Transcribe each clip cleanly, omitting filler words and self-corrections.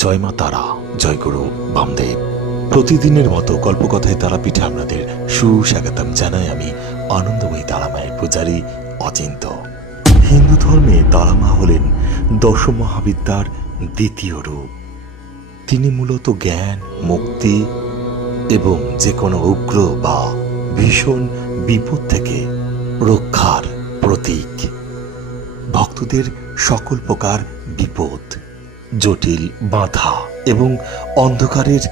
জয় মা তারা, জয় গুরু বামদেব। প্রতিদিনের মতো গল্পকথায় তারাপীঠে আপনাদের সুস্বাগতম জানাই আমি আনন্দময়ী তারামায়ের পূজারী অচিন্ত। হিন্দু ধর্মে তারামা হলেন দশ মহাবিদ্যার দ্বিতীয় রূপ। তিনি মূলত জ্ঞান, মুক্তি এবং যে কোনো উগ্র বা ভীষণ বিপদ থেকে রক্ষার প্রতীক। ভক্তদের সকল প্রকার বিপদ, জটিল বাধা এবং অন্ধকারের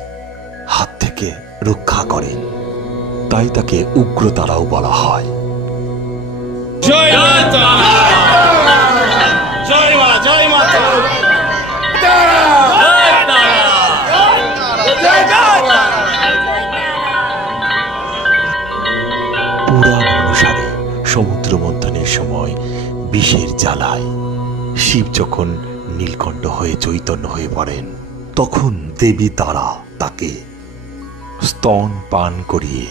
হাত থেকে রক্ষা করেন, তাই তাকে উগ্রতারাও বলা হয়। জয় মাতা, জয় মা, জয় মাতা, পুরাণ অনুসারে সমুদ্র মন্থনের সময় বিষের জ্বালায় শিব যখন নীলকণ্ঠ হয়ে চৈতন্য হয়ে পড়েন, তখন দেবী তারা তাকে স্তন পান করিয়ে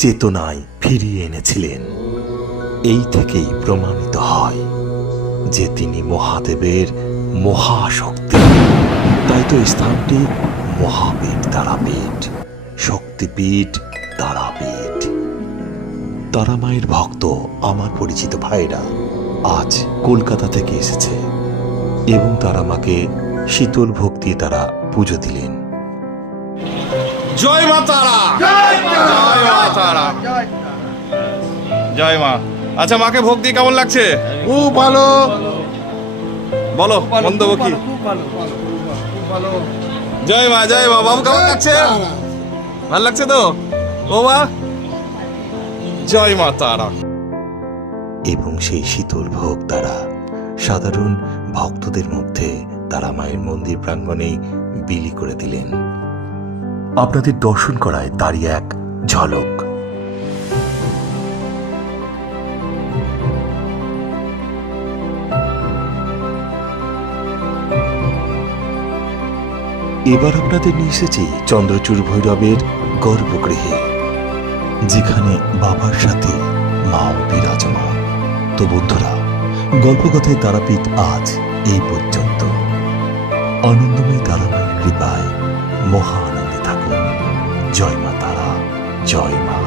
চেতনায় ফিরিয়ে এনেছিলেন। এই থেকেই প্রমাণিত হয় যে তিনি মহাদেবের মহাশক্তি। তাই তো স্থানটি মহাপীঠ তারাপীঠ, শক্তিপীঠ তারাপীঠ। তারামায়ের ভক্ত আমার পরিচিত ভাইরা আজ কলকাতা থেকে এসেছে এবং তারামাকে শীতল ভোগ দিয়ে তারা পুজো দিলেন। জয় মা তারা, জয় মা তারা, জয় মা। আচ্ছা, মাকে ভোগ দিয়ে কেমন লাগছে? খুব ভালো। বলো মন্তব্য কি? জয় মা, জয় মা। বাবু কেমন লাগছে? ভালো লাগছে তো? ও মা, জয় মা তারা। এবং সেই শীতল ভোগ তারা সাধারণ ভক্তদের মধ্যে তারামায়ের মন্দির প্রাঙ্গণে বিলি করে দিলেন। আপনাদের দর্শন করায় তারই এক ঝলক। এবার আপনাদের নিয়ে এসেছি চন্দ্রচূড় ভৈরবের গর্ভগৃহে, যেখানে বাবার সাথে মাও বিরাজমান। তো বন্ধুরা, গল্পকথায় তারাপীঠ আজ এই পর্যন্ত। আনন্দময়ী তারামায়ের কৃপায় মহা আনন্দে থাকুন। জয় মা তারা, জয় মা।